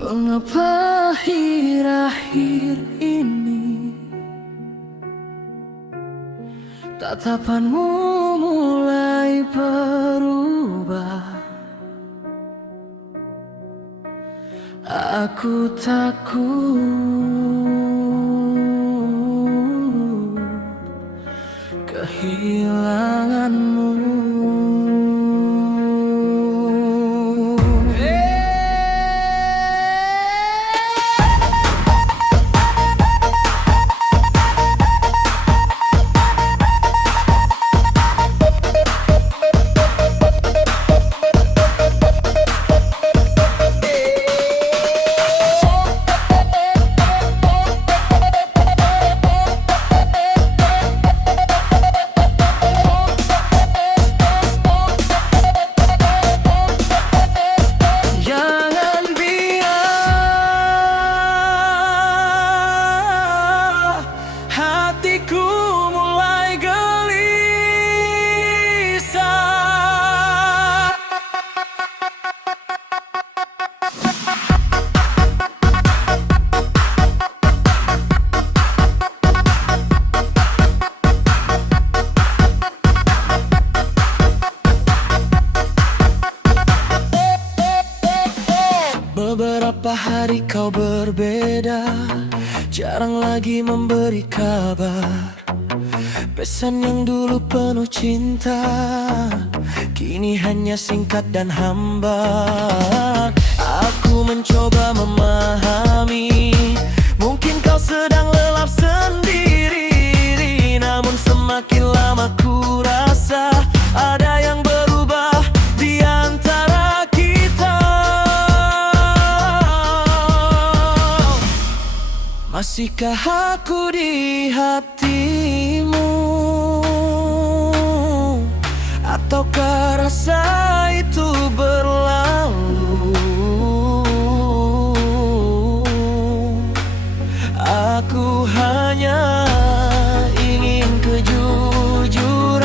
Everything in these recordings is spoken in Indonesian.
Mengapa akhir-akhir ini tatapanmu mulai berubah? Aku takut kehilanganmu. Hatiku mulai gelisah. Beberapa hari kau berbeda, jarang lagi memberi kabar. Pesan yang dulu penuh cinta, kini hanya singkat dan hambar. Aku mencoba memahami, mungkin kau sedang lelap sendiri. Namun semakin lama ku rasa ada yang berubah di antara kita. Masihkah aku di hatimu, ataukah rasa itu berlalu? Aku hanya ingin kejujuran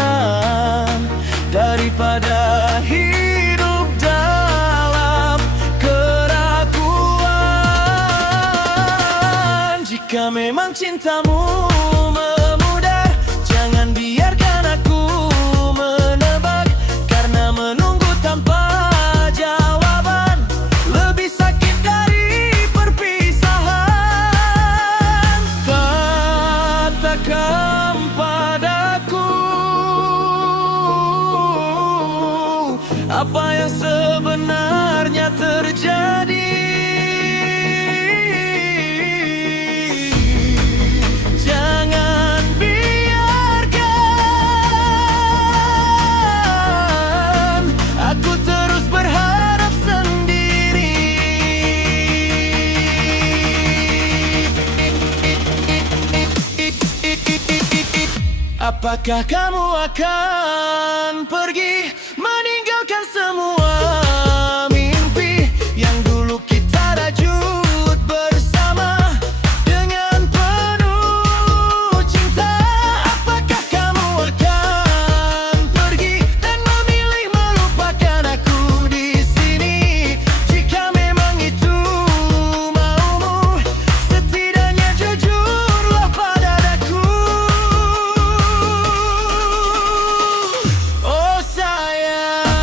daripada hidup dalam keraguan. Jika memang cintamu memudar, jangan biarkan aku menebak, karena menunggu tanpa jawaban lebih sakit dari perpisahan. Katakan padaku apa yang sebenarnya terjadi. Jangan biarkan aku terus berharap sendiri. Apakah kamu akan pergi meninggalkan semua mimpi yang dulu kita rajut bersama dengan penuh cinta? Apakah kamu akan pergi dan memilih melupakan aku di sini? Jika memang itu maumu, setidaknya jujurlah pada aku. Oh sayang,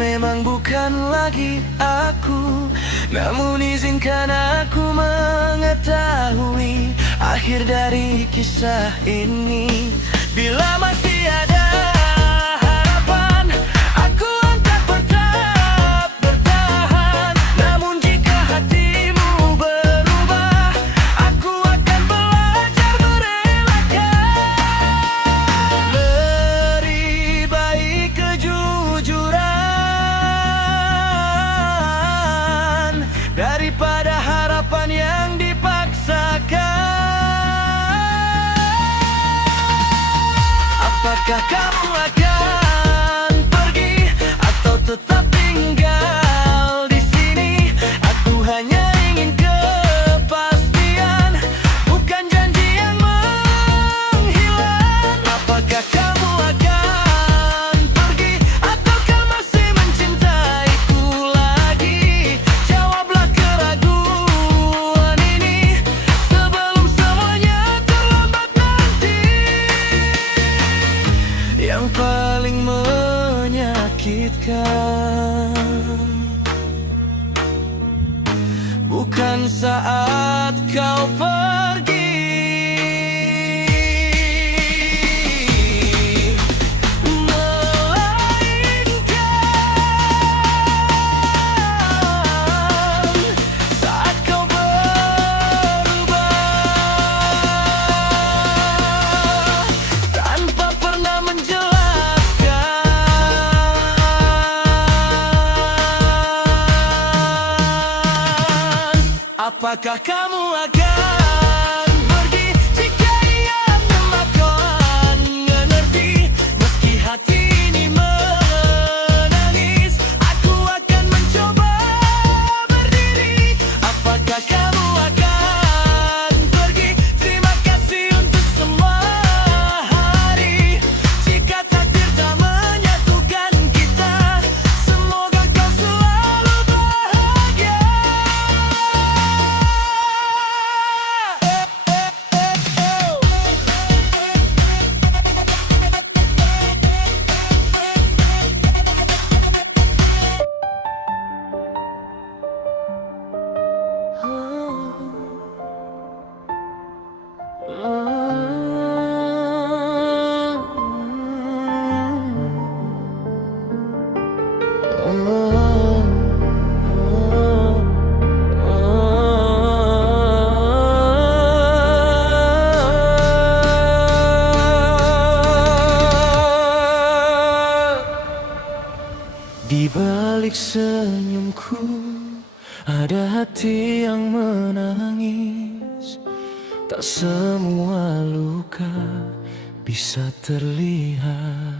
memang bukan lagi aku, namun izinkan aku mengetahui akhir dari kisah ini. Bila masih ada harapan, aku akan tetap bertahan. Namun jika hatimu berubah, aku akan belajar merelakan. Lebih baik kejujuran daripada harapan yang dipaksakan. Apakah kamu akan pergi atau tetap tinggal di sini? Aku hanya ingin kepastian, bukan janji yang menghilang. Apakah kamu akan pergi ataukah masih mencintaiku lagi? Jawablah keraguan ini sebelum semuanya terlambat nanti. Yang paling menyakitkan bukan saat kau pergi, melainkan saat kau berubah tanpa pernah menjelaskan. Apakah kamu akan pergi jika ia memang akan mengerti? Meski hati ini menangis, aku akan mencoba berdiri. Apakah kamu akan pergi? Terima kasih untuk semua hari. Jika takdir tak menyatukan kita, semoga kau selalu bahagia. Di balik senyumku ada hati yang menangis. Tak semua luka bisa terlihat.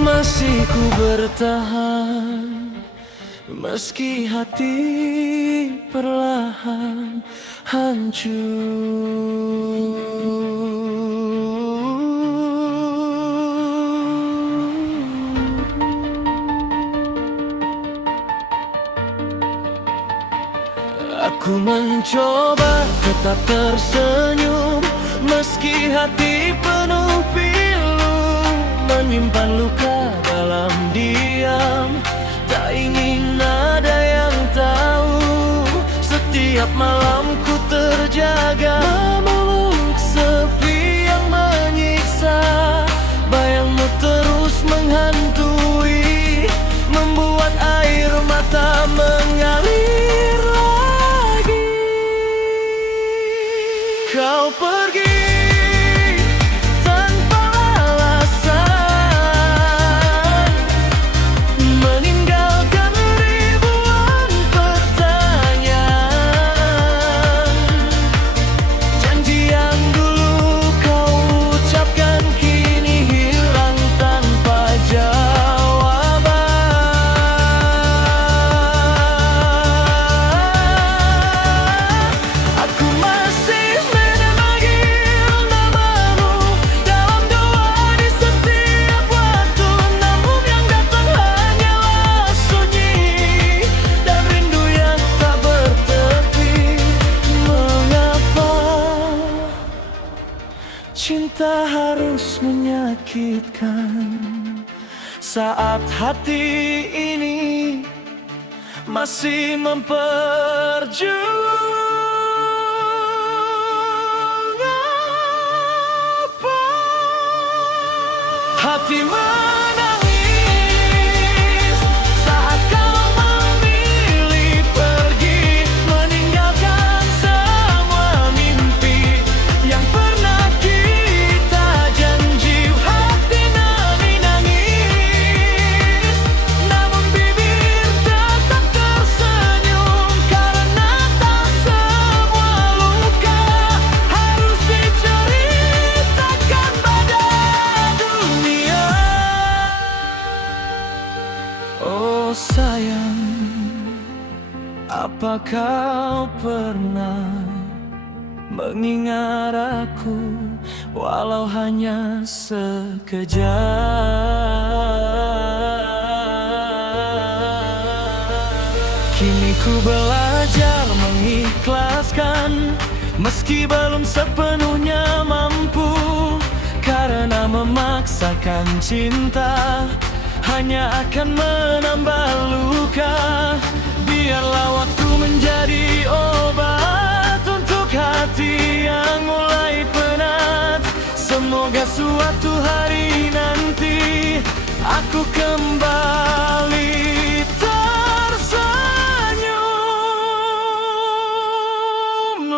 Masih ku bertahan, meski hati perlahan hancur. Aku mencoba tetap tersenyum, meski hati penuh pilu, menyimpan luka dalam diam. Tak ingin ada yang tahu, setiap malam ku terjaga, memeluk sepi yang menyiksa. Bayangmu terus menghantui, membuat air mata mengalir lagi. Kau pergi tanpa alasan, meninggalkan ribuan pertanyaan. Janji yang dulu kau ucapkan kini hilang tanpa jawaban. Aku masih menemani menyakitkan. Saat hati ini masih hati menangis saat kau memilih pergi, meninggalkan semua mimpi yang pernah kita janji. Hati nangis, namun bibir tetap tersenyum, karena tak semua luka harus diceritakan pada dunia. Oh sayang, apa kau pernah mengingat aku, walau hanya sekejap? Kini ku belajar mengikhlaskan, meski belum sepenuhnya mampu, karena memaksakan cinta hanya akan menambah luka. Biarlah waktu menjadi obat untuk hati yang mulai penat. Semoga suatu hari nanti aku kembali tersenyum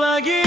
lagi.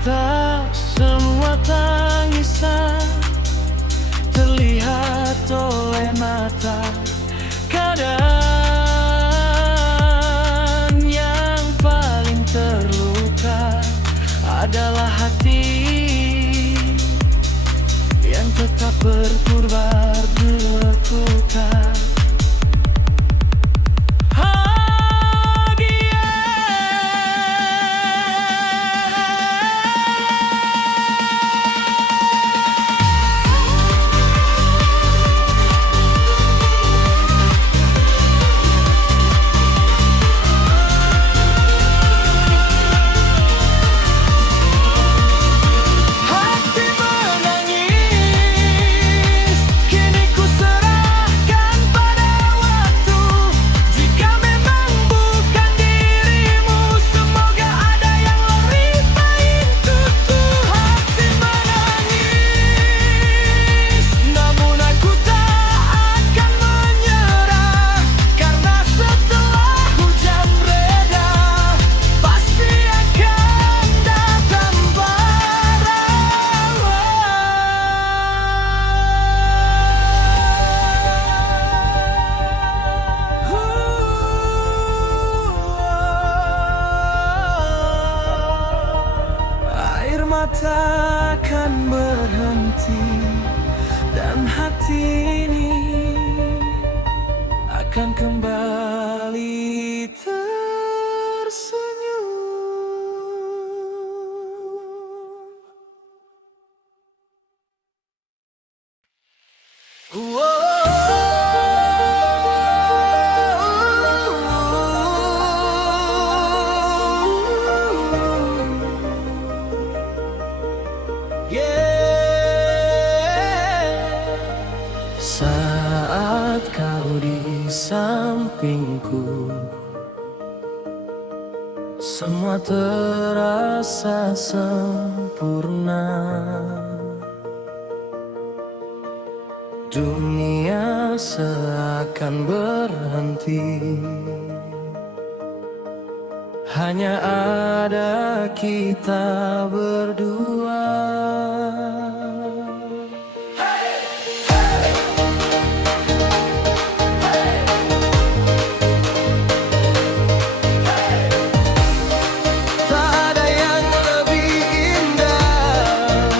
Tak semua tangisan terlihat oleh mata. Kadang yang paling terluka adalah hati yang tetap berkorban berluka. Takkan berhenti, dan hati ini akan kembali tersenyum. Saat kau di sampingku, semua terasa sempurna. Dunia seakan berhenti. Hanya ada kita berdua. Tak ada yang lebih indah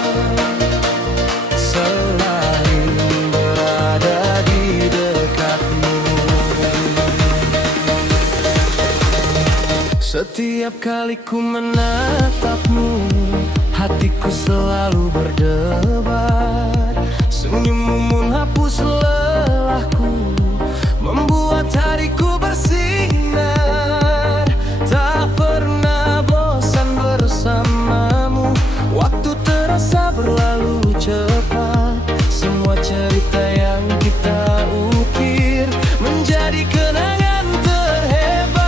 selain berada di dekatmu. Setiap kali ku menatapmu, hatiku selalu berdebar. Senyummu menghapus lelahku, membuat hariku bersinar. Tak pernah bosan bersamamu, waktu terasa berlalu cepat. Semua cerita yang kita ukir menjadi kenangan terhebat.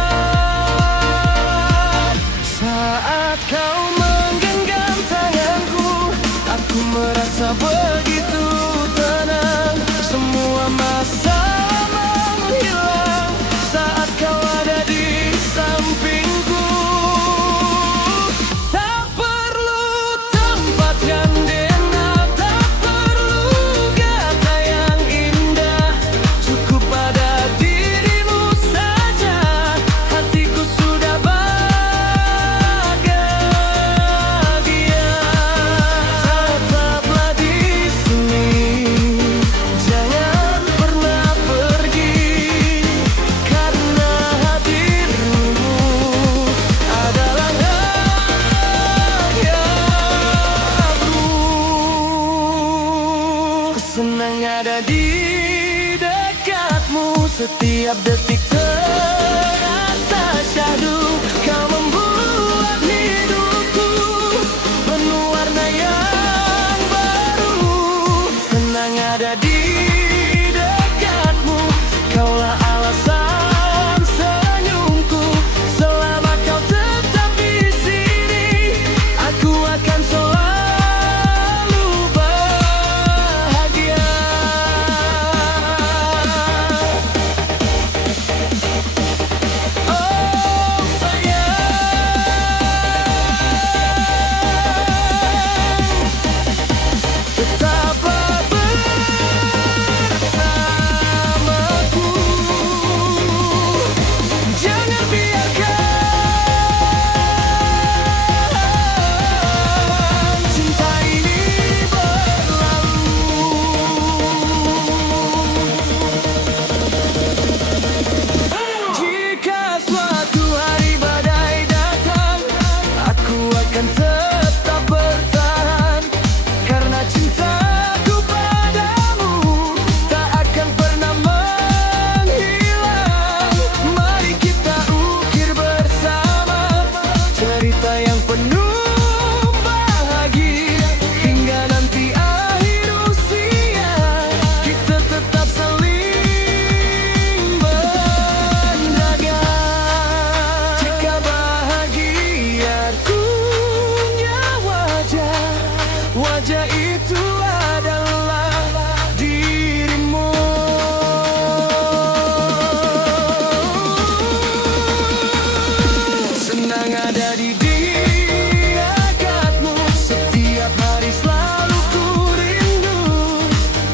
Saat kau menggenggam tanganku, aku merasa begitu tenang. Semua masalah menghilang saat kau ada di sampingku. Tak perlu tempat yang enak, tak perlu kata yang indah, cukup pada dirimu saja. Hatiku sudah bahagia. Tetaplah di sini, jangan pernah pergi, karena hadirmu adalah bahagiaku. Senang ada di dekatmu, setiap detik terasa syahdu. Kau membuat hidupku penuh warna yang baru. Senang ada di dekatmu, kaulah alasan senyumku. Selama kau tetap di sini, aku akan selalu bahagia. Oh sayang, tetaplah bersamaku. Jangan biarkan cinta ini berlalu. Jika suatu hari badai datang, aku akan tetap bertahan, karena cintaku padamu tak akan pernah menghilang. Mari kita ukir bersama cerita yang penuh bahagia, hingga nanti akhir usia kita tetap saling menjaga. Jika bahagia punya wajah, wajah itu adalah dirimu. Senang ada di dekatmu, setiap hari selalu ku rindu.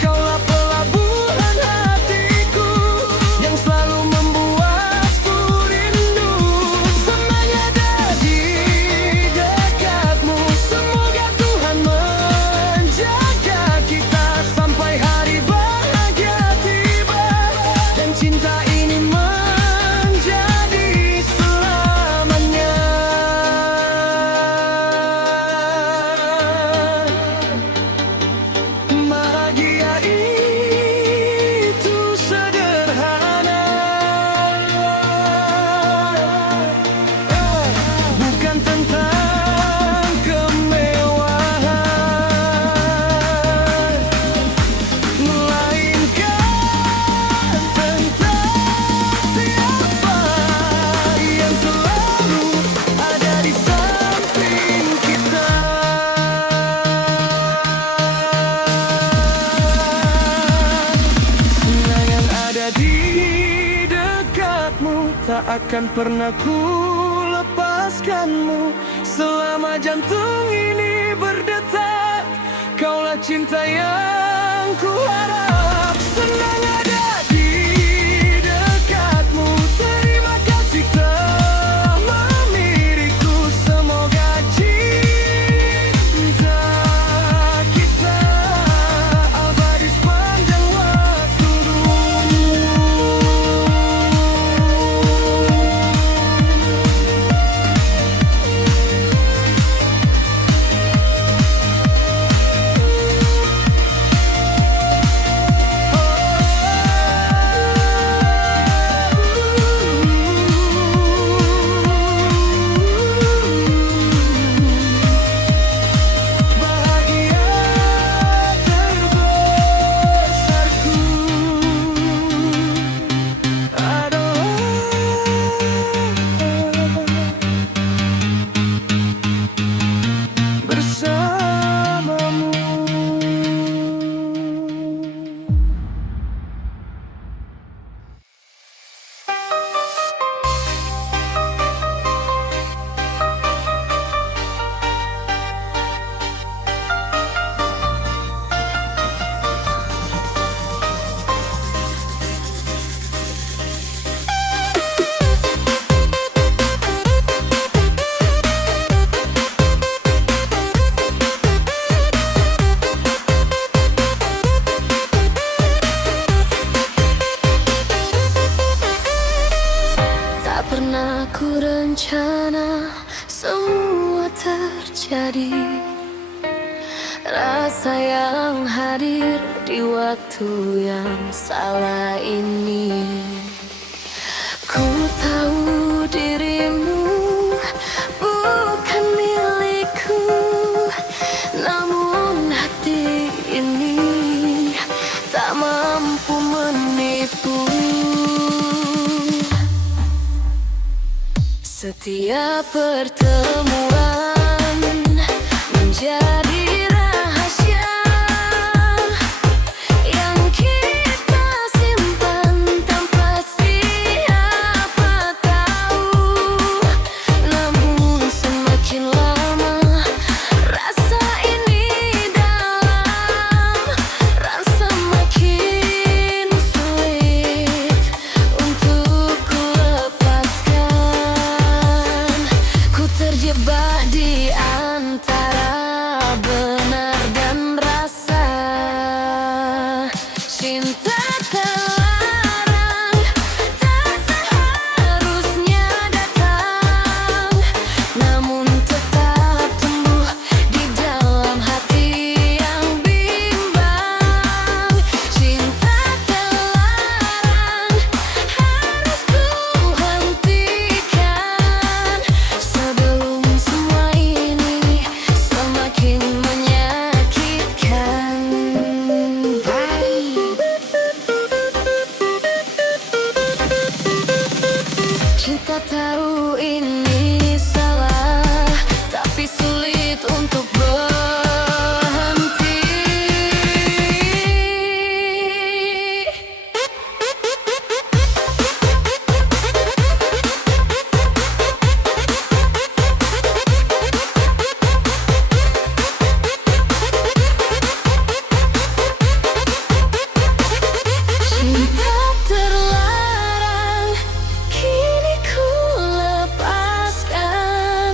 Kaulah pelabuhan hatiku yang selalu membuatku rindu. Senang ada di dekatmu, semoga Tuhan menjaga kita sampai hari bahagia tiba, dan cinta ini menjadi selamanya. Takkan pernah ku lepaskanmu. Selama jantung ini berdetak, kaulah cinta yang ku harap. Senang ada di dekatmu. Terima kasih telah memilihku. Semoga cinta kita abadi sepanjang waktu. Bersamamu. Tak pernah ku rencana semua terjadi. Rasa yang hadir di waktu yang salah ini. Ku tahu dirimu bukan milikku, namun hati ini tak mampu menipu. Setiap pertemuan menjadi rahasia yang kita simpan tanpa siapa tahu. Namun semakin lama rasa ini dalam, rasa makin sulit untuk ku lepaskan. Ku terjebak di antara benar dan rasa. Cinta terlarang tak seharusnya datang, namun tetap tumbuh di dalam hati yang bimbang. Cinta terlarang harus ku hentikan sebelum semua ini semakin menyakitkan. Cinta tahu ini salah, tapi sulit untuk berhenti. Cinta terlarang kini ku lepaskan,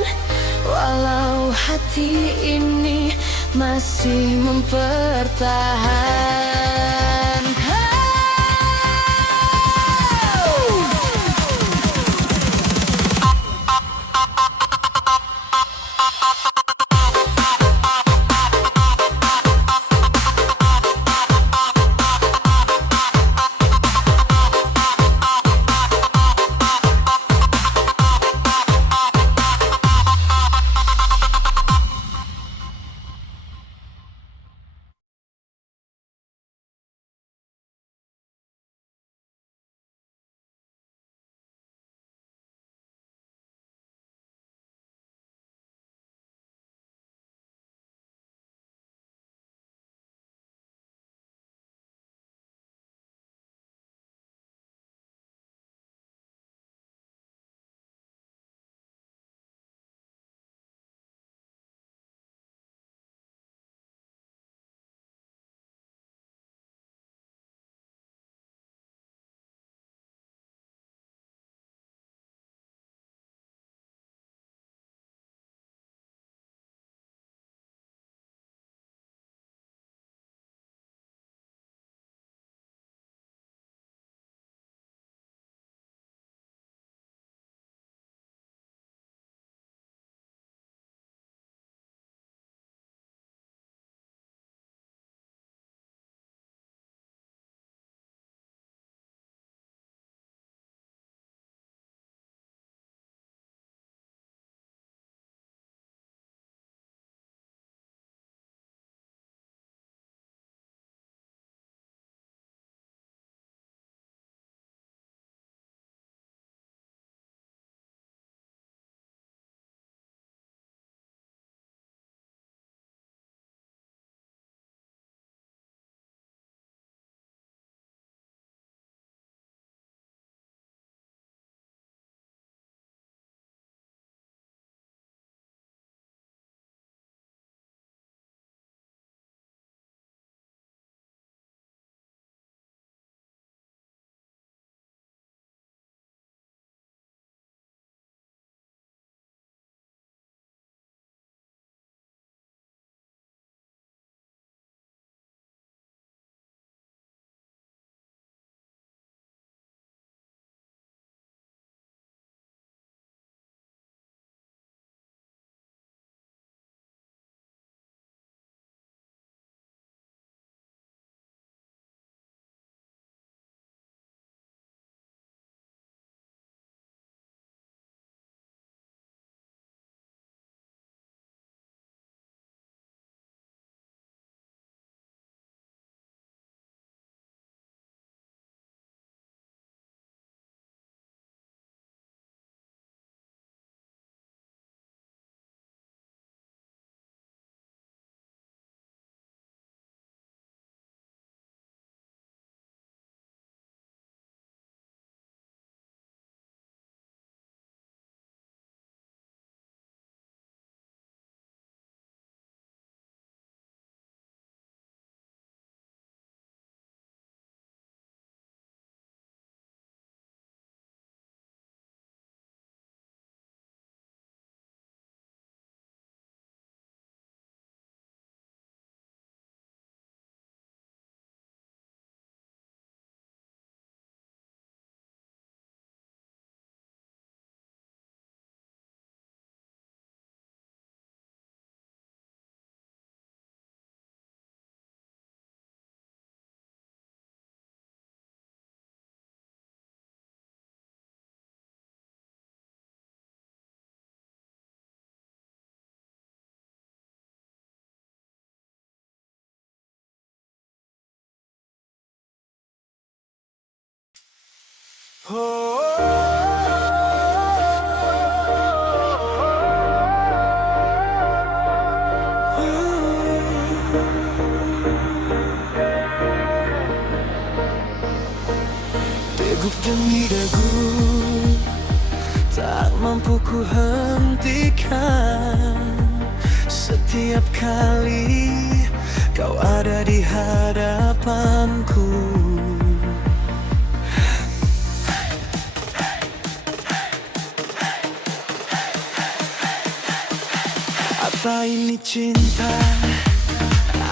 walau hati ini masih mempertahankan. Degup demi degup tak mampu ku hentikan. Setiap kali kau ada di hadapanku, apa ini cinta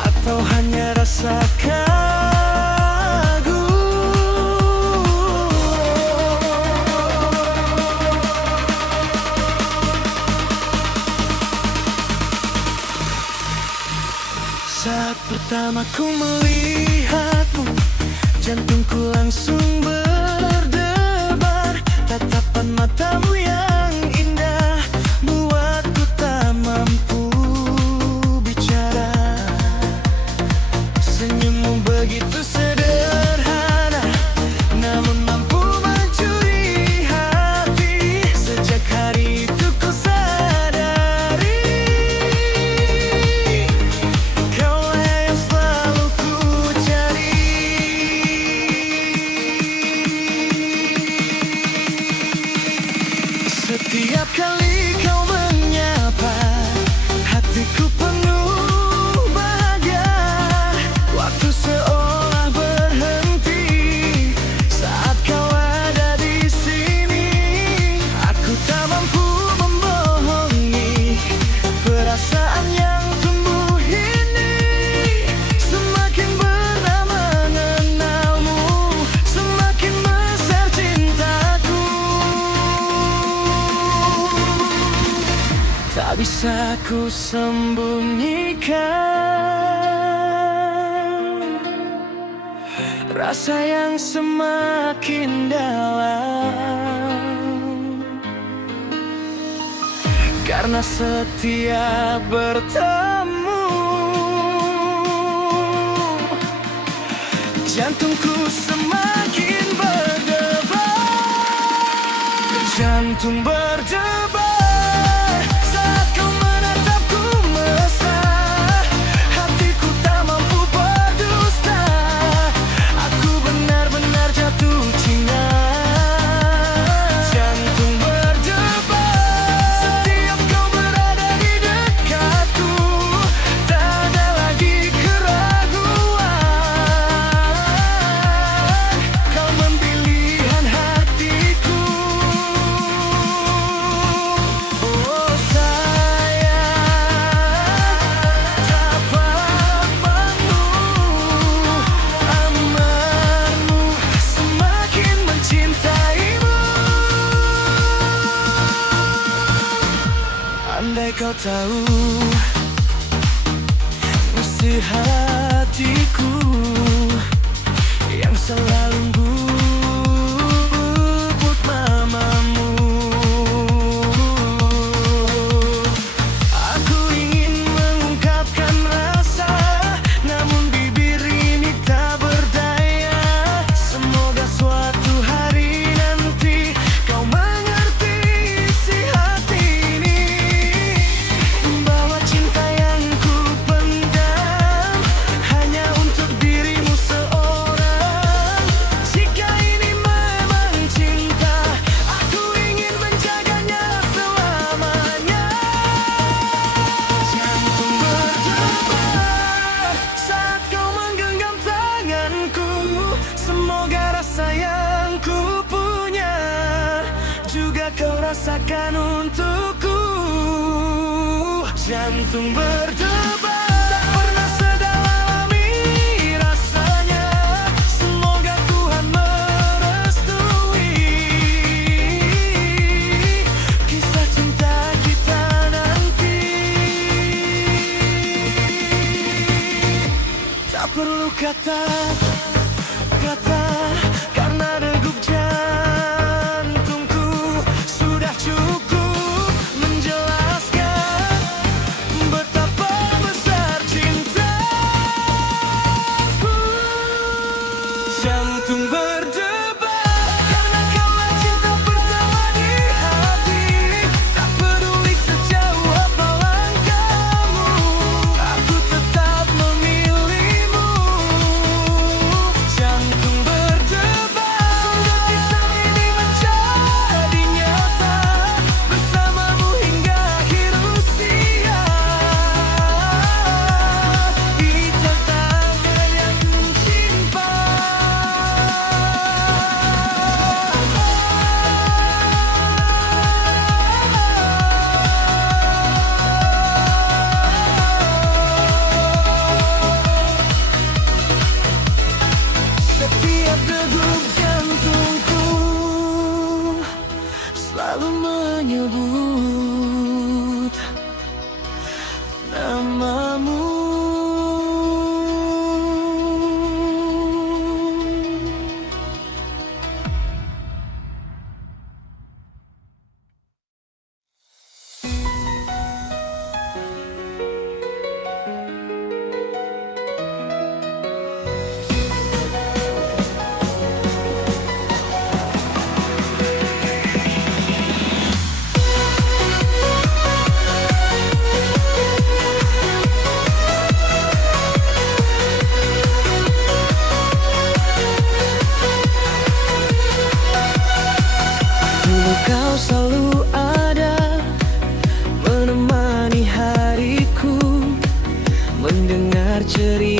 atau hanya rasa kagum? Saat pertama ku melihatmu, jantungku langsung berdebar. Tatapan matamu yang indah buatku tak mampu bicara. Senyummu begitu sederhana, namun mampu mencuri hati. Sejak hari itu ku sadari, kaulah yang selalu ku cari. Setiap kali kau menyapa, hatiku penuh bahagia. Waktu seolah berhenti saat kau ada di sini. Aku tak mampu membohongi perasaan yang tumbuh ini. Semakin benar mengenalmu, semakin besar cintaku. Tak bisa ku sembunyikan rasa yang semakin dalam, karena setiap bertemu jantungku semakin berdebar. Jantung berdebar saat kau menatapku mesra. Hatiku tak mampu berdusta, aku benar-benar jatuh cinta. Jantung berdebar setiap kau berada di dekatku. Tak ada lagi keraguan, kau memilihkan hatiku. Oh sayang, tapapanmu, amarmu, semakin mencintaimu. Andai kau tahu isi hatiku yang selalu bubut mamamu. Aku ingin mengungkapkan rasa, namun bibir ini tak berdaya. Semoga suatu hari nanti kau mengerti isi hati ini, bahwa cinta yang ku pendam hanya untuk dirimu seorang. Jika ini memang cinta, aku ingin menjaganya selamanya. Jantung berdebar saat kau menggenggam tanganku. Semoga rasa yang ku punya juga kau rasakan untukku. Jantung berdebar tak pernah sedalam ini rasanya. Semoga Tuhan merestui kisah cinta kita nanti. Tak perlu kata-kata, karena degup jantungku sudah cukup menjelaskan betapa besar cintaku. Jantung berdebar karena kau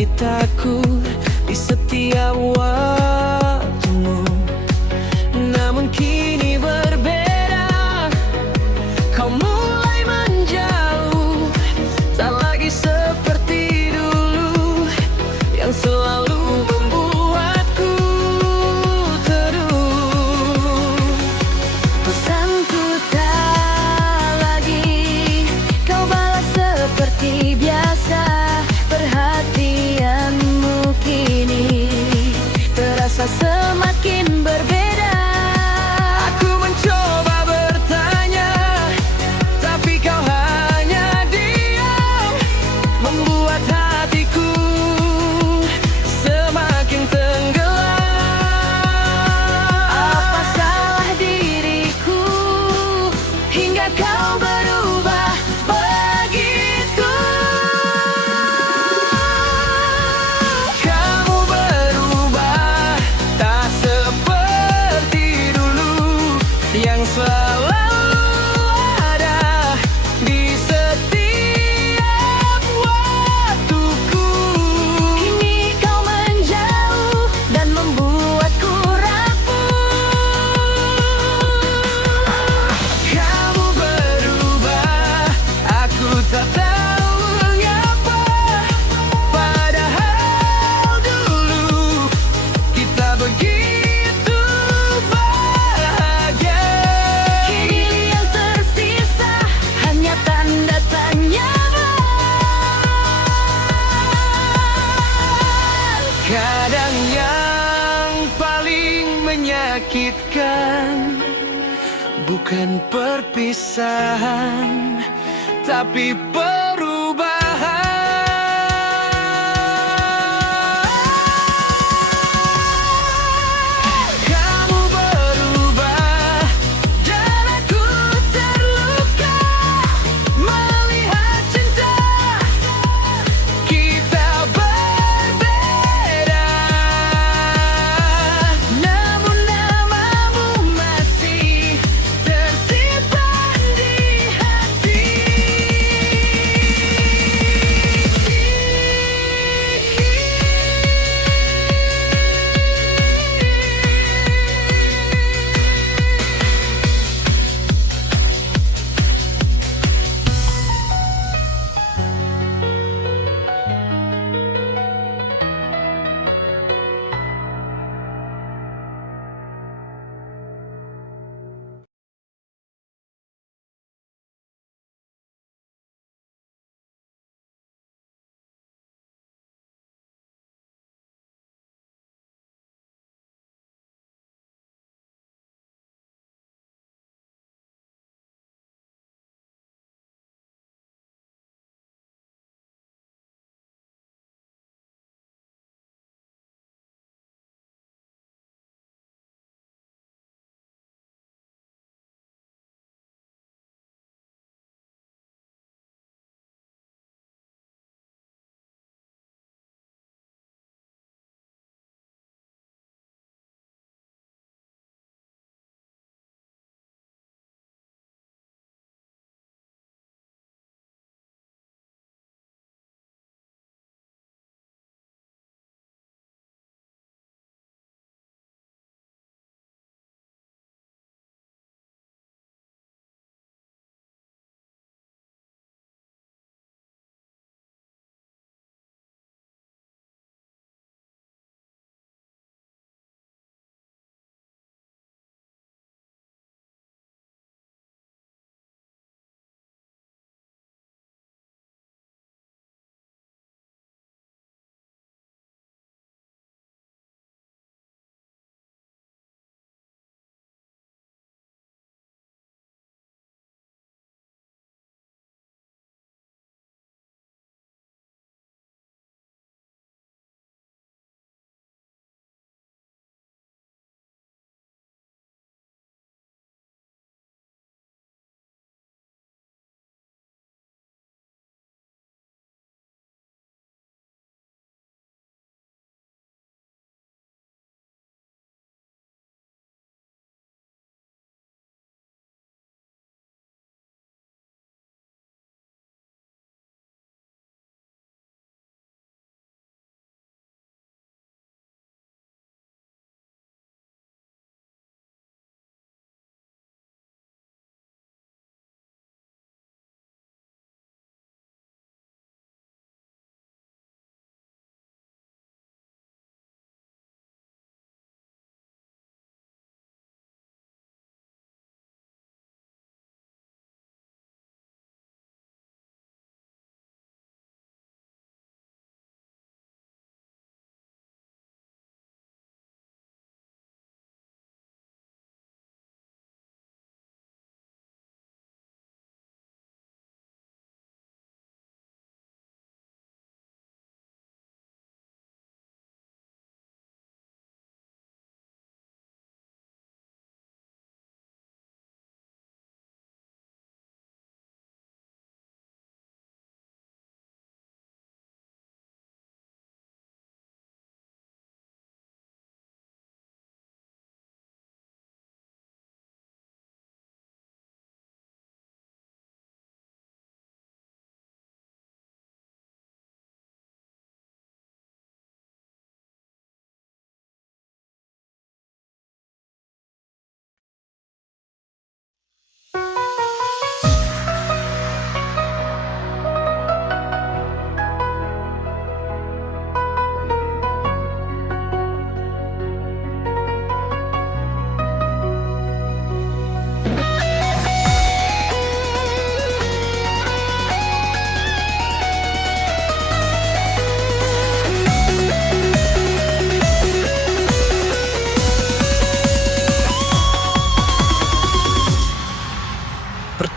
ceritaku di setiap waktumu. Namun kini berbeda, kau mulai menjauh, tak lagi seperti dulu yang selalu membuatku teduh. Pesanku tak lagi kau balas seperti biasa. Perhatianmu kini terasa semakin berbeda. Aku mencoba bertanya, tapi kau hanya diam, membuat hatiku semakin tenggelam. Apa salah diriku hingga kau berubah begitu? Kamu berubah, tak seperti dulu yang selalu ada di setiap waktuku. Kini kau menjauh dan membuatku rapuh. Kamu berubah, aku tak tahu mengapa. Padahal dulu kita begitu bahagia. Kini yang tersisa hanya tanda tanya. Kadang yang paling menyakitkan bukan perpisahan, tapi perubahan. Kamu berubah dan aku terluka melihat cinta kita berbeda. Namun namamu masih tersimpan di hati.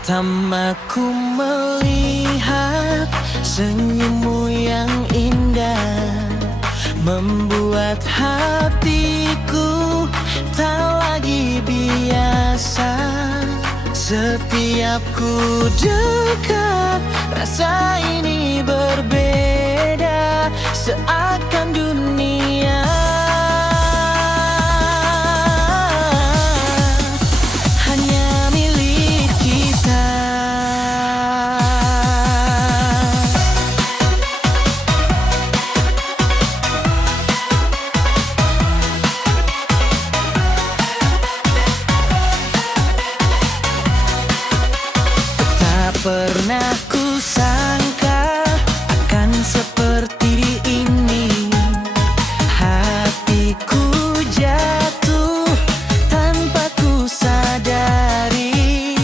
Pertama ku melihat senyummu yang indah, membuat hatiku tak lagi biasa. Setiap ku dekat, rasa ini berbeda, seakan dunia hanya milik kita. Tak pernah ku sangka akan seperti ini. Hatiku jatuh tanpa ku sadari.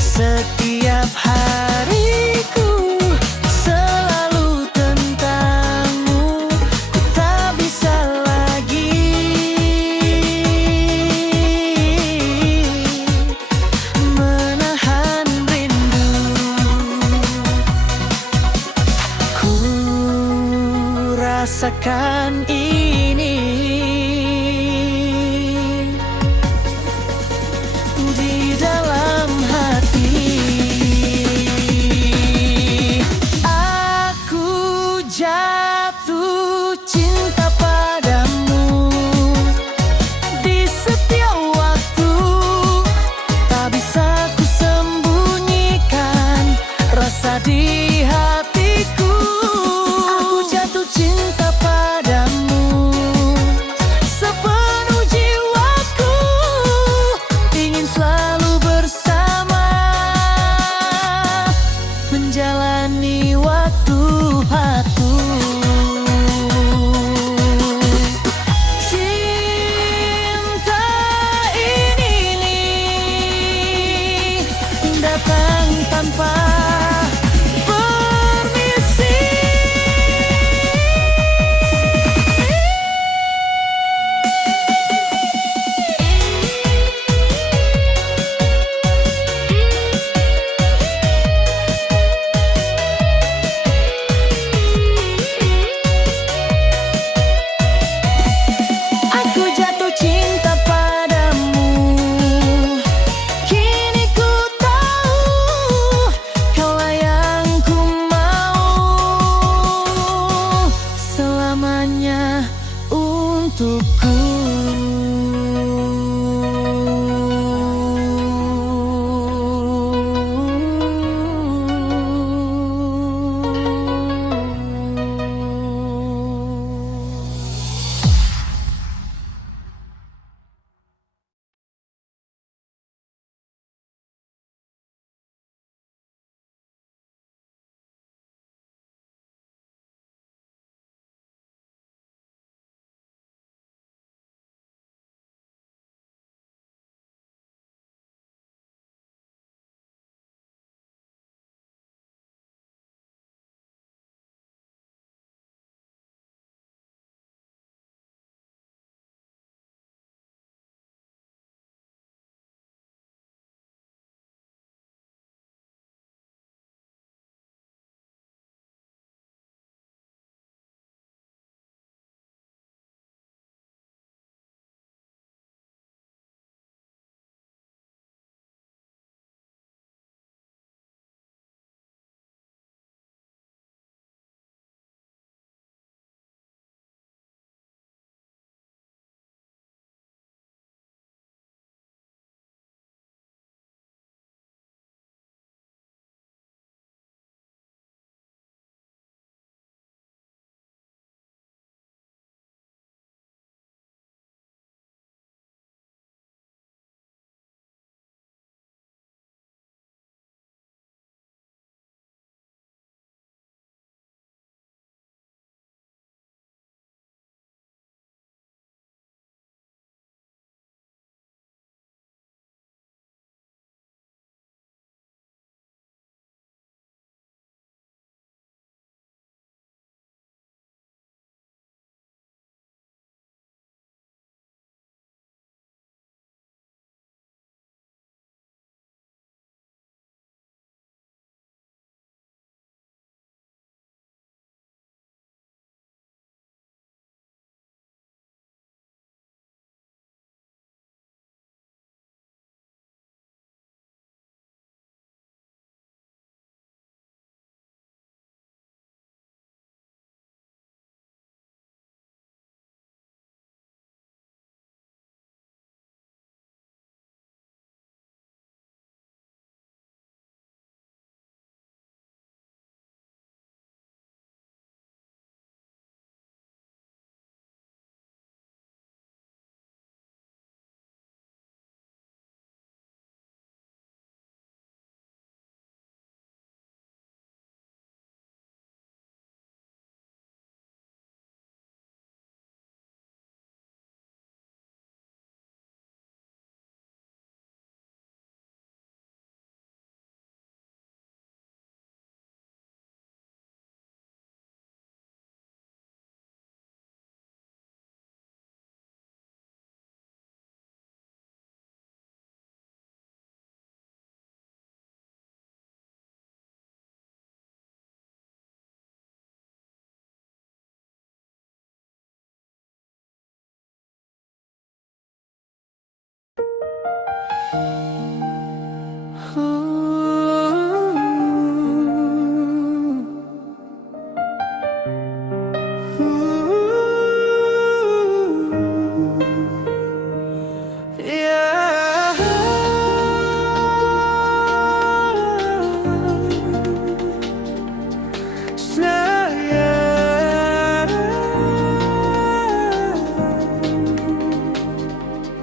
Setiap hariku selalu tentangmu. Ku tak bisa lagi menahan rindu. Ku rasakan ini di dalam hati. Aku jatuh cinta padamu di setiap waktu. Tak bisa ku sembunyikan rasa di hatiku. Aku jatuh cinta padamu sepenuh jiwaku, ingin selalu bersama, menjalani waktu-waktu. Cinta ini datang tanpa permisi.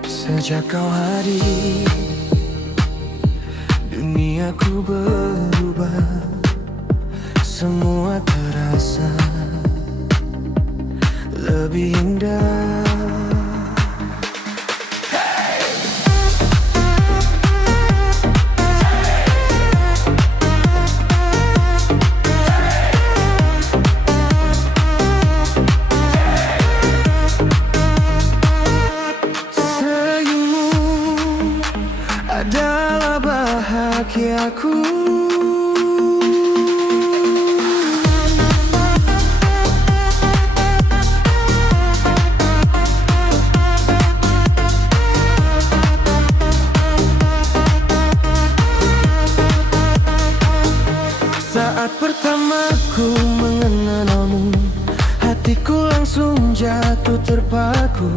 Sejak kau hadir, duniaku berubah. Semua terasa lebih indah. Adalah bahagiaku. Saat pertama ku mengenalmu, hatiku langsung jatuh terpaku.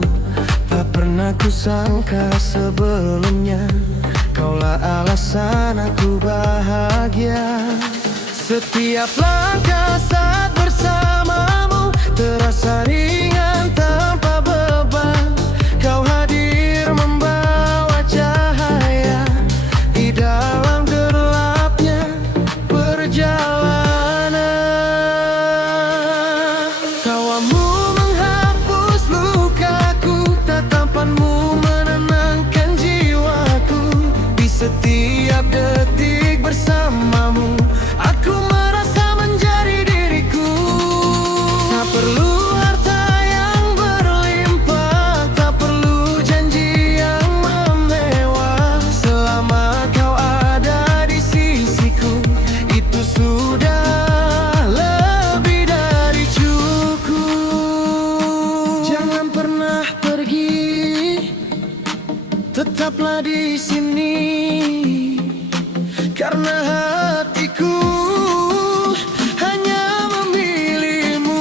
Tak pernah ku sangka sebelumnya, kaulah alasan aku bahagia. Setiap langkah saat bersamamu terasa ringan tanpa beban. Kau hadir membawa cahaya di dalam gelapnya perjalanan. Tawamu menghapus lukaku, tatapanmu menenangkan jiwaku. Di setiap detik bersamamu, aku merasa menjadi diriku. Tak perlu harta yang berlimpah, tak perlu janji yang mewah. Selama kau ada di sisiku, itu sudah lebih dari cukup. Jangan pernah pergi, tetaplah di sini, karena hatiku hanya memilihmu.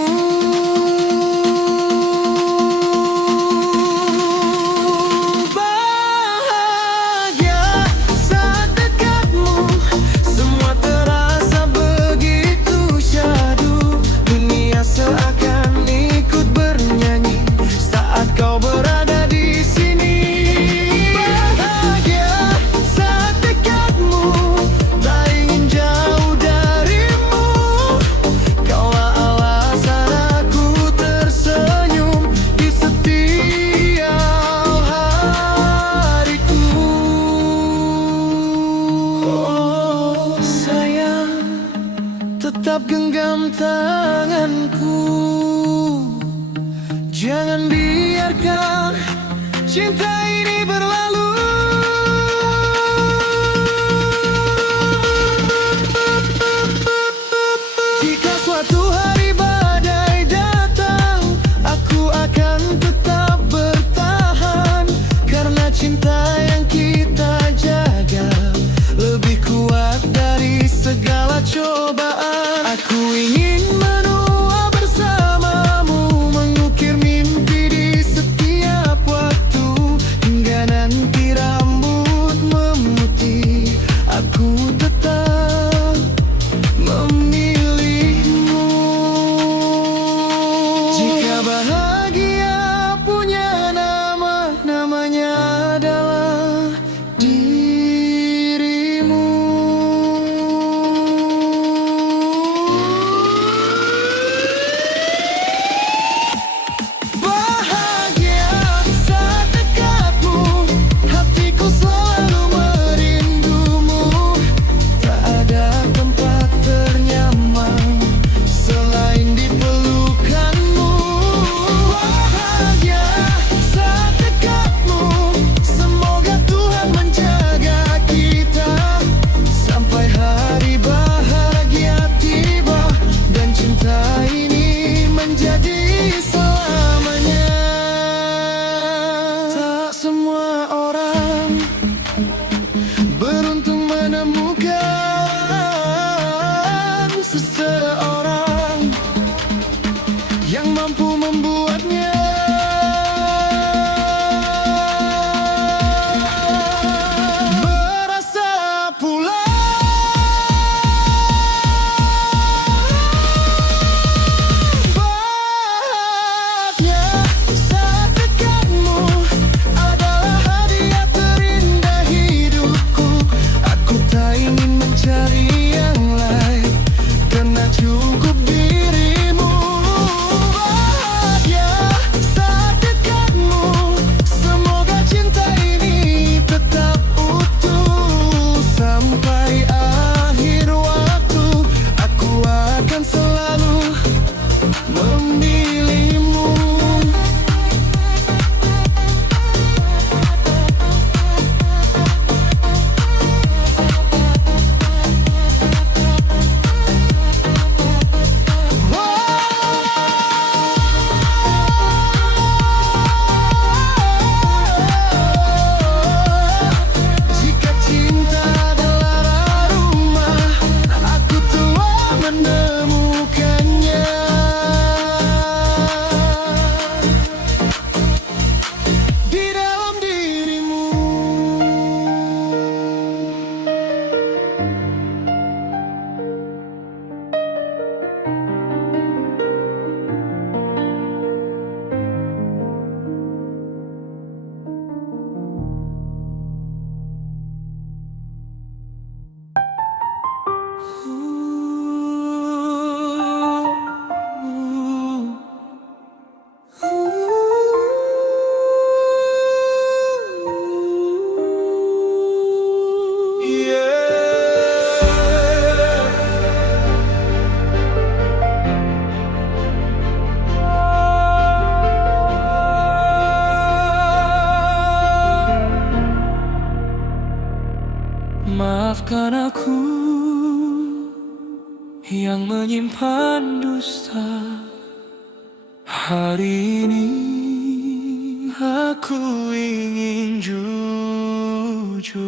Bahagia saat dekatmu, semua terasa begitu syahdu. Dunia seakan ikut bernyanyi saat kau berada di sini. Bahagia saat dekatmu, tak ingin jauh darimu. Kaulah alasan aku tersenyum di setiap hariku. Oh sayang, tetap genggam tanganku. Jangan biarkan cinta ini berlalu. Jika suatu hari badai datang, aku akan tetap bertahan. Karena cinta yang kita jaga lebih kuat dari segala cobaan. Aku ingin menua bersamamu, mengukir mimpi di setiap waktu. Hingga nanti rambut memutih, aku tetap memilihmu. Jika bahagia punya nama, namanya adalah dirimu. Bahagia saat dekatmu, hatiku selalu merindumu. Tak ada tempat ternyaman selain di pelukanmu. Bahagia saat dekatmu, semoga Tuhan menjaga kita sampai hari bahagia tiba dan cinta ini menjadi selamanya. Tak semua orang cukup dirimu. Bahagia saat dekatmu, semoga cinta ini tetap utuh. Sampai akhir waktu, aku akan selalu memilihmu. Jika cinta adalah rumah, aku telah menemukannya. Di dalam dirimu. Maafkan aku yang menyimpan dusta. Hari ini aku ingin jujur.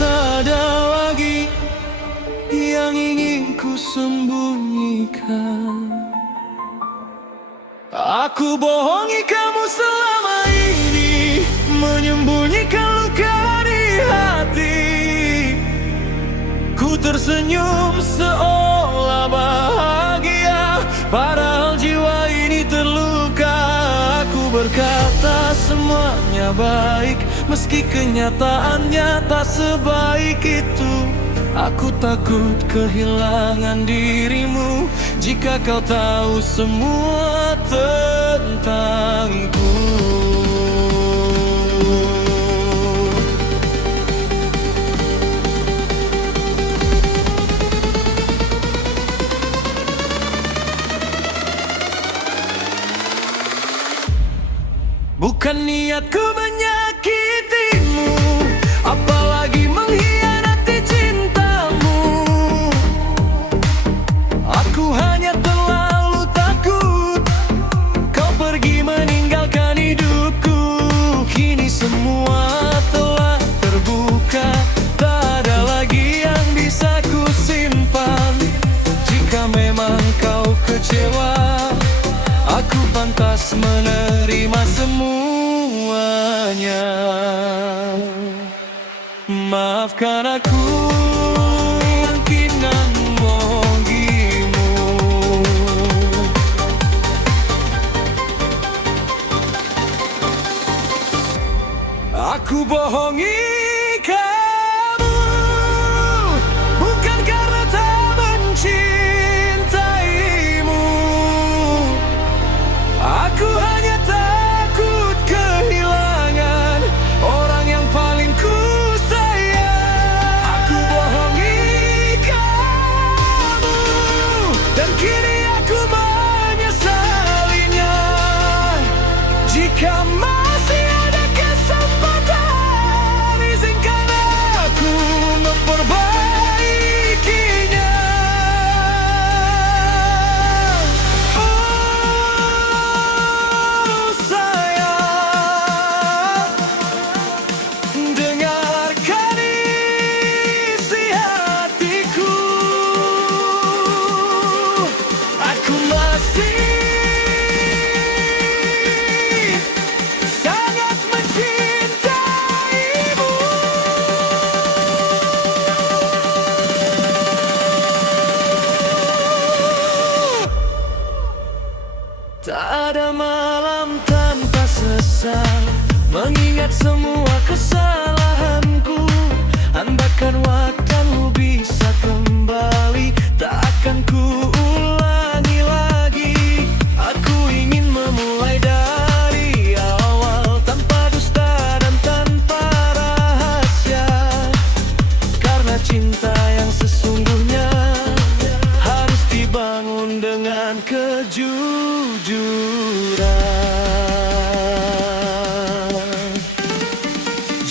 Tak ada lagi yang ingin ku sembunyikan. Aku bohongi kamu selama ini, menyembunyikan luka di hati. Ku tersenyum seolah bahagia, padahal jiwa ini terluka. Aku berkata semuanya baik, meski kenyataannya tak sebaik itu. Aku takut kehilangan dirimu jika kau tahu semua tentangku. Bukan niatku menyakitimu, apalagi mengkhianati cintamu. Aku hanya terlalu takut kau pergi meninggalkan hidupku. Kini semua telah terbuka, tak ada lagi yang bisa ku simpan. Jika memang kau kecewa, aku pantas menerima semuanya. Maafkan aku yang kini membohongimu. Aku bohongi kamu bukan karena tak mencintaimu. Aku hanya takut kehilangan orang yang paling ku sayang. Aku bohongi kamu dan kini aku menyesalinya. Jika masih ada kesempatan, izinkan aku memperbaikinya. Oh sayang, dengarkan isi hatiku. Aku masih Tak ada malam tanpa sesal, mengingat semua kesalahanku. Andaikan waktu bisa kembali, tak akan ku ulangi lagi. Aku ingin memulai dari awal, tanpa dusta dan tanpa rahasia. Karena cinta yang sesungguhnya harus dibangun dengan kejujuran.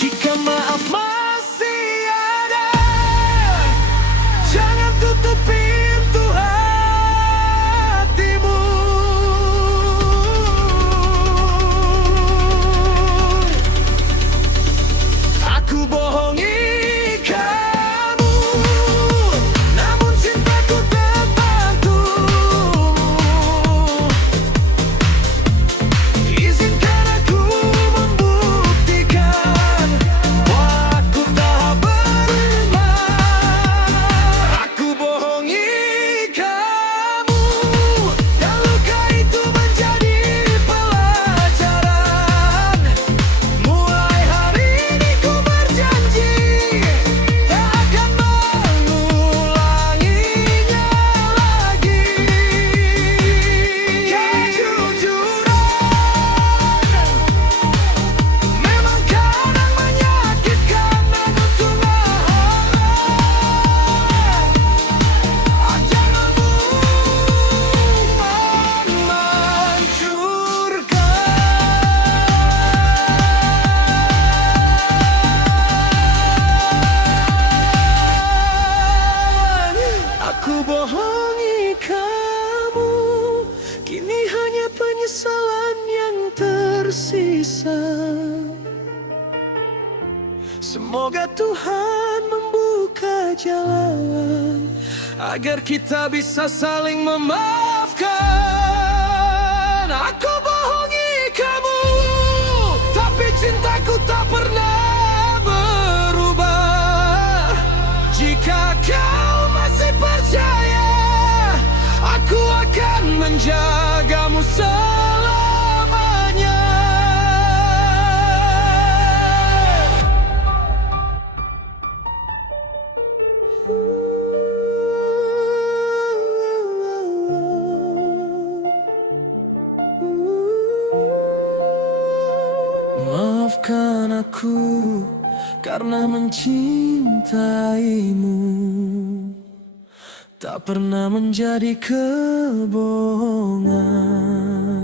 Jika maaf masih ada, jangan tutup pintu hatimu. Aku bohongi kamu, namun cintaku tetap tumbuh. Izinkan aku membuktikan bahwa aku tak berubah. Aku bohongi kamu, dan luka itu menjadi pelajaran. Mulai hari ini ku berjanji, tak akan mengulanginya lagi. Kejujuran memang kadang menyakitkan dan untuk aku bohongi kamu, kini hanya penyesalan yang tersisa. Semoga Tuhan membuka jalan agar kita bisa saling memaafkan. Aku bohongi kamu, tapi cintaku tak pernah berubah. Jika kau masih percaya, aku akan menjagamu selamanya. Maafkan aku karena mencintaimu tak pernah menjadi kebohongan.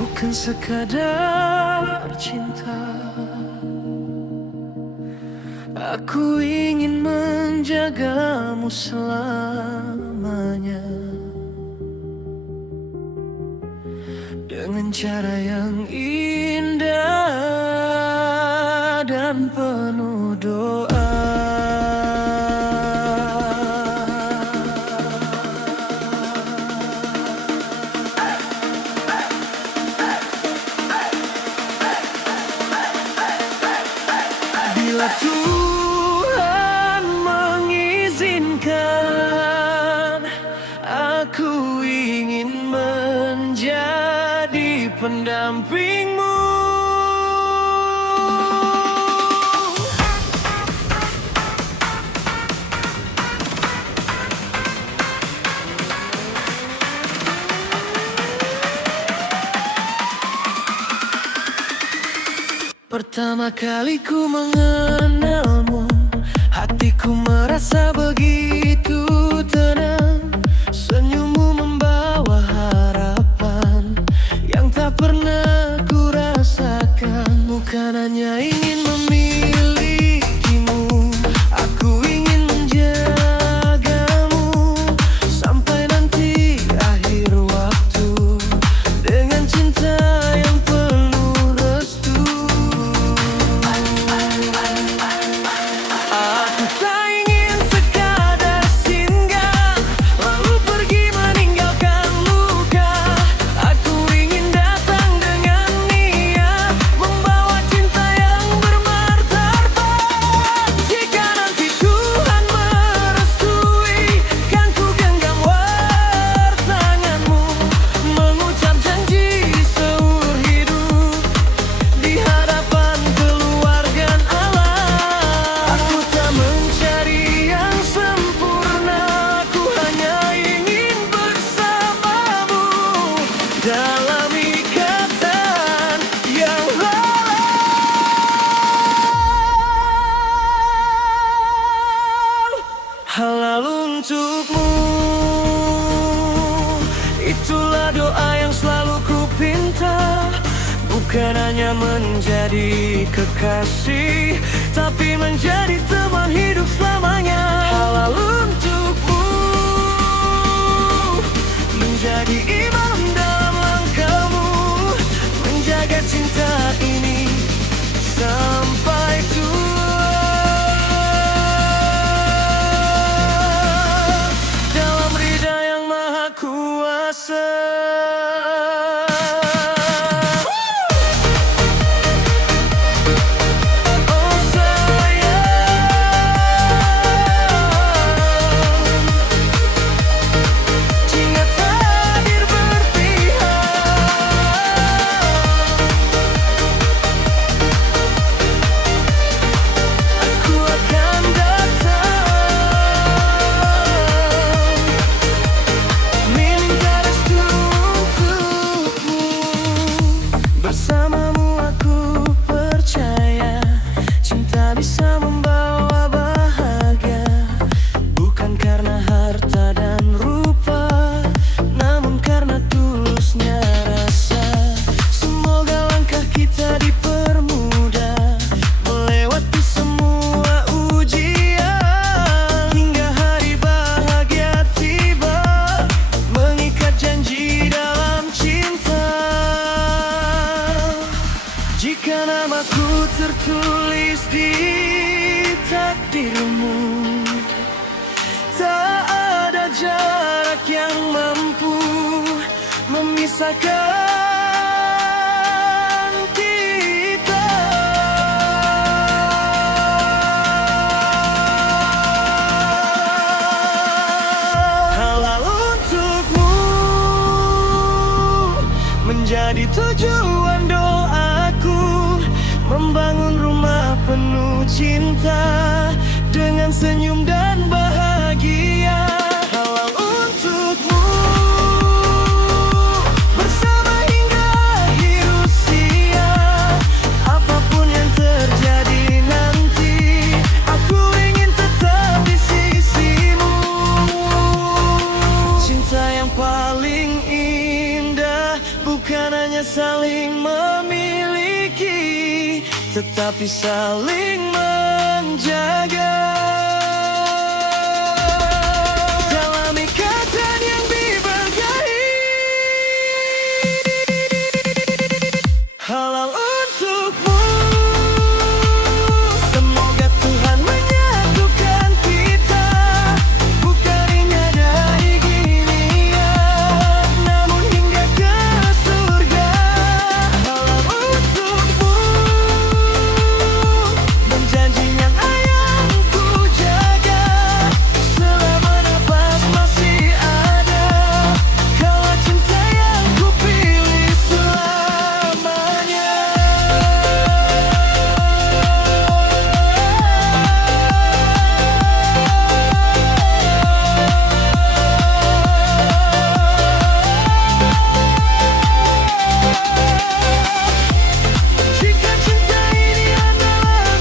Bukan sekadar cinta, aku ingin menjagamu selamanya dengan cara yang indah dan penuh doa. Bila Tuhan mengizinkan, aku ingin menjadi pendampingmu. Pertama kali ku mengenalmu, hatiku merasa begitu tenang. Senyummu membawa harapan yang tak pernah ku rasakan. Bukan hanya ingin memilikimu, aku ingin menjagamu sampai nanti akhir waktu dengan cinta yang penuh restu. untukmu. Itulah doa yang selalu ku pinta, bukan hanya menjadi kekasih, tapi menjadi teman hidup selamanya. Halal untukmu, menjadi imam dalam langkahmu, menjaga cinta ini sampai tua. Dalam ridha yang maha kuasa. Bersamamu aku percaya cinta bisa membawa bahagia, bukan karena harta dan rupa, namun karena tulusnya rasa. Semoga langkah kita dipermudah melewati semua ujian, hingga hari bahagia tiba, mengikat janji dalam cinta. Jika namaku tertulis di takdirmu, tak ada jarak yang mampu memisahkan kita. Halal untukmu, menjadi tujuan doaku, membangun rumah penuh cinta dengan senyum dan bahagia. Halal untukmu, bersama hingga akhir usia. Apapun yang terjadi nanti, aku ingin tetap di sisimu. Cinta yang paling indah bukan hanya saling memiliki, tetapi saling menjaga. Dalam ikatan yang diberkahi, halal untukmu. Semoga Tuhan menyatukan kita, bukan hanya dari dunia, namun hingga ke surga. Halal untukmu, janji yang akan ku jaga selama nafas masih ada. Kaulah cinta yang ku pilih selamanya. Jika cinta ini adalah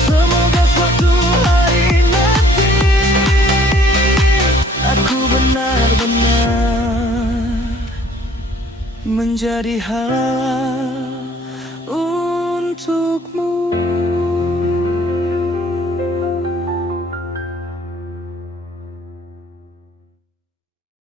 semoga suatu hari nanti aku benar-benar menjadi halal